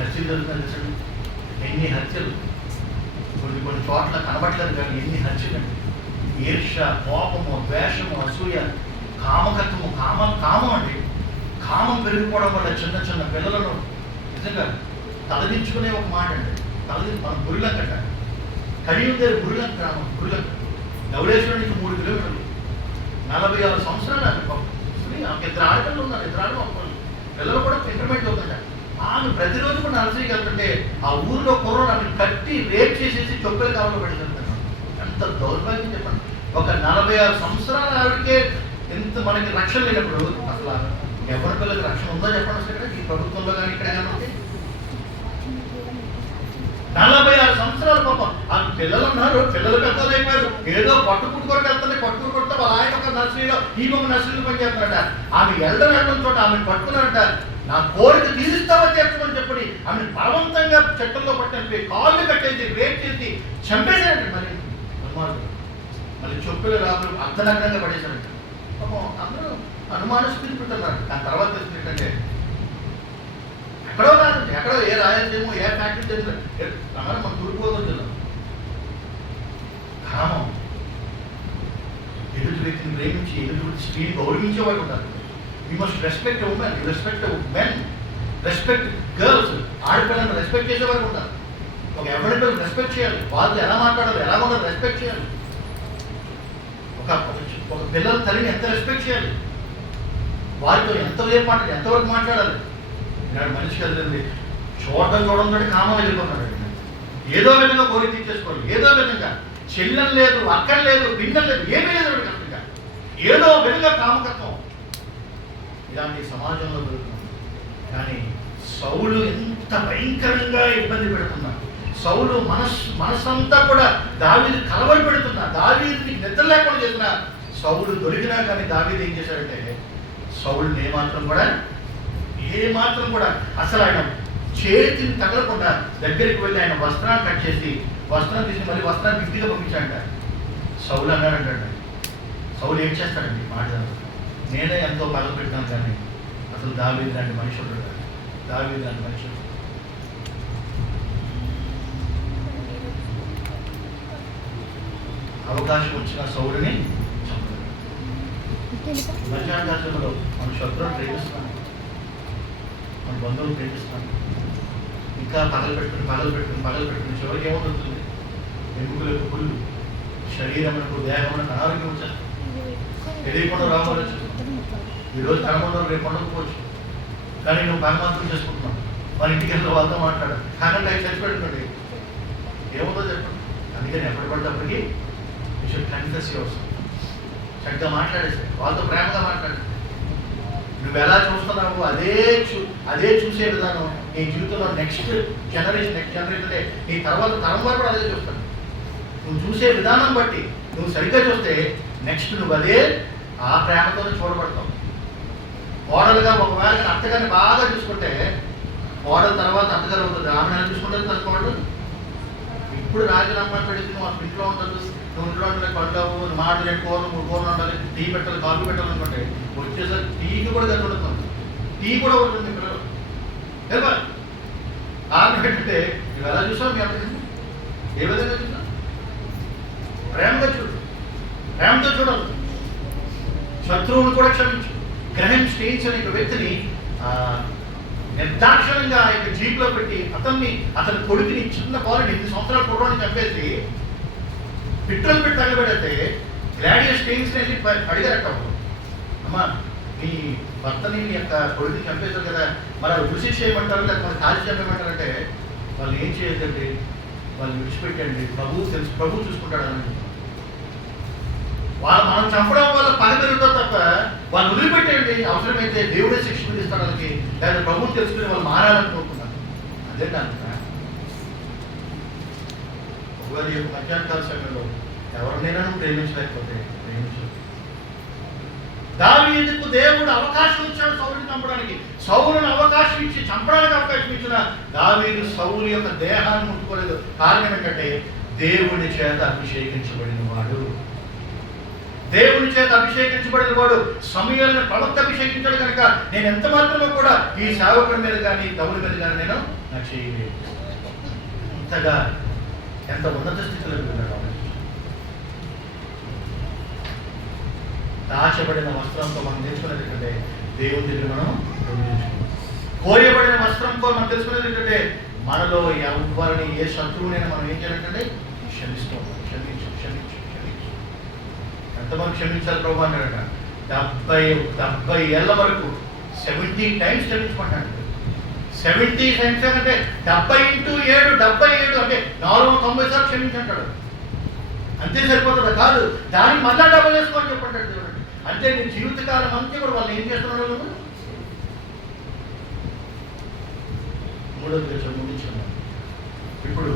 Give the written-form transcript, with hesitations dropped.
హత్యలు జరుగుతున్నాయి అసలు, ఎన్ని హత్యలు. కొన్ని చోట్ల కనబట్టలేదు కానీ ఎన్ని హత్యలండి. ఈర్ష్య, కోపము, ద్వేషము, అసూయ, కామకత్వము, కామం అండి. కామం పెరిగిపోవడం వల్ల చిన్న చిన్న పిల్లలను నిజంగా తలదించుకునే ఒక మాట అండి. మనం గురిలంకట కడియుందే గురిలంక గ్రామం. గురిలంక ధవళేశ్వరం నుంచి 3 కిలోమీటర్లు. 46 సంవత్సరాలు ఆమె 2 ఆడపిల్లలు ఉన్నారు. 2 ఆడపిల్లలు పిల్లలు కూడా ఇంటర్మీడియట్ అవుతుంట. ఆమె ప్రతిరోజు కూడా నర్సరీకి వెళ్తుంటే ఆ ఊరిలో కుర్రోడు ఆమె కట్టి రేప్ చేసేసి చొప్పులు కాలంలో పెడుతుంటాను. ఎంత దౌర్భాగ్యం చెప్పండి. ఒక 46 సంవత్సరాల ఆవిడకే ఎంత మనకి రక్షణ లేనప్పుడు అసలు ఎవరి పిల్లలకి రక్షణ ఉందో చెప్పండి అసలు. ఇక్కడ ఈ ప్రభుత్వంలో కానీ ఇక్కడ కానీ 46 సంవత్సరాల పాపం ఆ పిల్లలు ఉన్నారు. పిల్లలు పెద్దలు అయిపోయారు. ఏదో పట్టుకుట్టుకొని వెళ్తుంది. పట్టుకుని వాళ్ళ ఆయన ఒక నర్సరీలో ఈ ఒక నర్సరీలో పనిచేస్తున్నారట. ఆమె వెళ్ళడం చోట ఆమెను పట్టుకున్నారట. నా కోరిక తీరుస్తావని చేస్తామని చెప్పి ఆమె బలవంతంగా చెట్టల్లో పట్టని కాళ్ళు కట్టేసి రేప్ చేసి చంపేశారంట. మళ్ళీ చొప్పులు రాబులు అర్ధనగ్నంగా పడేశారంట. పాపం అందరూ అనుమానిస్తున్నారు. దాని తర్వాత తెలిసిందంటే ఎక్కడో కాదండి, ఎక్కడో ఏ రాయలసీమో ఏ ఫ్యాక్టరీ తెలియదు. మన తూర్పుగోదావరి జిల్లా గ్రామం. ఎదుటి వ్యక్తిని ప్రేమించి ఎదుటి స్త్రీని గౌరవించేవాడు ఉంటారు. You must respect women, you respect men, respect girls. ఆడపిల్లలను రెస్పెక్ట్ చేసేవారు ఉంటారు. ఒక ఎవరి పిల్లలు రెస్పెక్ట్ చేయాలి. వాళ్ళు ఎలా మాట్లాడాలి, ఎలా ఉండాలి రెస్పెక్ట్ చేయాలి. ఒక పిల్లల తల్లిని ఎంత రెస్పెక్ట్ చేయాలి, వారితో ఎంతవరకు మాట్లాడాలి. ఇలాంటి మనిషి కదండి చూడండి కామం వెళ్ళిపోతున్నాడు. ఏదో విధంగా కోరిక తీర్చేసుకోవాలి. ఏదో విధంగా చెల్లెం లేదు, అక్కర్ లేదు, భిన్నం లేదు, ఏమీ లేదు. కష్టంగా ఏదో విధంగా కామకత్వం ఇలాంటి సమాజంలో దొరుకుతుంది. కానీ సౌలు ఎంత భయంకరంగా ఇబ్బంది పెడుతున్నారు. సౌలు మనసంతా కూడా దావీదు కలవరి పెడుతున్నా. దావీదుని నిద్ర లేకుండా చేసిన సౌలు దొరికినా కానీ దావీదు ఏం చేశాడంటే సౌలుని ఏమాత్రం కూడా అసలు ఆయన చేతిని తగలకుండా దగ్గరికి వెళ్ళి ఆయన వస్త్రాన్ని కట్ చేసి వస్త్రం తీసి మళ్ళీ వస్త్రాన్ని గిఫ్ట్గా పంపించాడంట. సౌలు అన్నాడంటే సౌలు ఏం చేస్తాడండి మాట, నేనే ఎంతో పగలు పెట్టాను కానీ అసలు దావీదు లాంటి మనుషుడు, దావీదు లాంటి మనుషుడు. అవకాశం వచ్చిన సౌలుని మధ్యాహ్నంలో మన శత్రువులు ప్రేమిస్తున్నాను, మన బంధువులు ప్రేమిస్తున్నాను. ఇంకా పగలు పెట్టుకుని చివరికి ఏమవుతుంది? ఎముకలకు పుల్లు, శరీరమునకు దేహమునకు అనారోగ్యం వచ్చేస్తుంది. తెలియకుండా రావచ్చు. ఈరోజు తనకుండా రేపు ఉండకపోవచ్చు. కానీ నువ్వు పరమాత్మ చేసుకుంటున్నావు. మన ఇంటికి వెళ్ళి వాళ్ళతో మాట్లాడాలి. కాకుండా చచ్చిపెట్టుకోండి ఏముందో చెప్పండి. అందుకని ఎప్పటి పడినప్పటికీ కన్ఫెస్ యువర్సెల్ఫ్. చక్కగా మాట్లాడేసి వాళ్ళతో ప్రేమగా మాట్లాడు. నువ్వు ఎలా చూస్తున్నావు అదే చూసే విధానం నీ జీవితంలో నెక్స్ట్ జనరేషన్ అంటే నీ తర్వాత తరం వారు కూడా అదే చూస్తాను. నువ్వు చూసే విధానం బట్టి నువ్వు సరిగ్గా చూస్తే నెక్స్ట్ నువ్వు అదే ఆ ప్రేమతోనే చూడబడతావు. కోడలుగా ఒకవేళ అత్తగారిని బాగా చూసుకుంటే కోడల తర్వాత అత్తగారు అవుతుంది. ఆమె చూసుకుంటే తన కోడలు ఇప్పుడు రాజీనామా పెడితే నువ్వు అసలు ఇంట్లో ఉంటుంది. నువ్వు ఇంట్లో ఉండాలి, పళ్ళవు మాటలు 2 కూరలు 3 కూరలు ఉండాలి, టీ పెట్టాలి, కాఫీ పెట్టాలి అనుకుంటే వచ్చేసరికి టీకి కూడా గది ఉంటుంది. టీ కూడా ఉంటుంది పిల్లలు. ఏమా ఆమె పెట్టితే నువ్వు ఎలా చూసావు? మీ అర్థం ఏ విధంగా చూసావు? ప్రేమగా చూడు, ప్రేమతో చూడాలి. శత్రువును కూడా క్షమించు. గ్రహం స్టేన్స్ అనే వ్యక్తిని నిర్దాక్షిణ్యంగా ఆ యొక్క జీప్లో పెట్టి అతని కొడుకుని చిన్న కాలనీ 8 సంవత్సరాల కుర్రాన్ని చంపేసి పెట్రోల్ పెట్టి తగలబెడితే గ్లాడియస్ స్టేన్స్ వెళ్ళి అడిగారట, అమ్మా నీ భర్తని నీ యొక్క కొడుకుని చంపేశారు కదా, మరి అది ఉరిశిక్ష చేయమంటారు లేకపోతే కాల్చి చంపేయమంటారంటే వాళ్ళు ఏం చేయొద్దండి, వాళ్ళు విడిచిపెట్టండి, ప్రభు చూసుకుంటాడని. మనం చంపడం వల్ల పని పెరుగుతుంది తప్ప వాళ్ళు వదిలిపెట్టేయండి. అవసరమైతే దేవుడే శిక్ష విధిస్తాడు వాళ్ళకి, లేదా ప్రభుత్వం తెలుసుకుని వాళ్ళు మారాలని కోరుకున్నారు. అదే అంట. ఒకవేళ ఈ మధ్యాహ్నకాల సమయంలో ఎవరినైనా ప్రేమించలేకపోతే ప్రేమించు. దావీదుకు దేవుడు అవకాశం ఇచ్చాడు సౌలుని చంపడానికి. సౌలుని అవకాశం ఇచ్చి చంపడానికి అవకాశం ఇచ్చిన దావీదు సౌలు యొక్క దేహాన్ని ముట్టుకోలేదు. కారణం ఏంటంటే దేవుని చేత అభిషేకించబడిన వాడు. దేవుని చేత అభిషేకించబడిన వాడు సమూయేలును ప్రవక్త అభిషేకించాడు కనుక నేను ఎంత మాత్రమో కూడా ఈ సేవకుడి మీద కానీ దౌడి మీద కానీ నేను నా చేయలేదు. ఇంతగా ఎంత ఉన్నత స్థితిలో ఉన్నాడు. దాచబడిన వస్త్రంతో మనం తెలుసుకునేది ఏంటంటే దేవుని దగ్గర మనం కోయబడిన వస్త్రంతో మనం తెలుసుకునేది ఏంటంటే మనలో ఎవరిని ఏ శత్రువునైనా మనం ఏం చేయాలంటే క్షమిస్తూ ఉంటాం. క్షమించు ఎంతమంది క్షమించాలి ప్రభు అన్నాడట. 70 ఏళ్ళ వరకు 70 టైమ్స్ క్షమించమంటాడు. 70 టైమ్స్ అంటే 70 × 7 అంటే 490 సార్లు క్షమించంటాడు. అంతే సరిపోతుందా? కాదు, దానికి మళ్ళా డబ్బులు వేసుకోని చెప్పంటాడు చూడండి. అంటే నీ జీవితకాలం అంతే కూడా వాళ్ళు ఏం చేస్తున్నాడు? మూడో దేశం ముగించున్నాను. ఇప్పుడు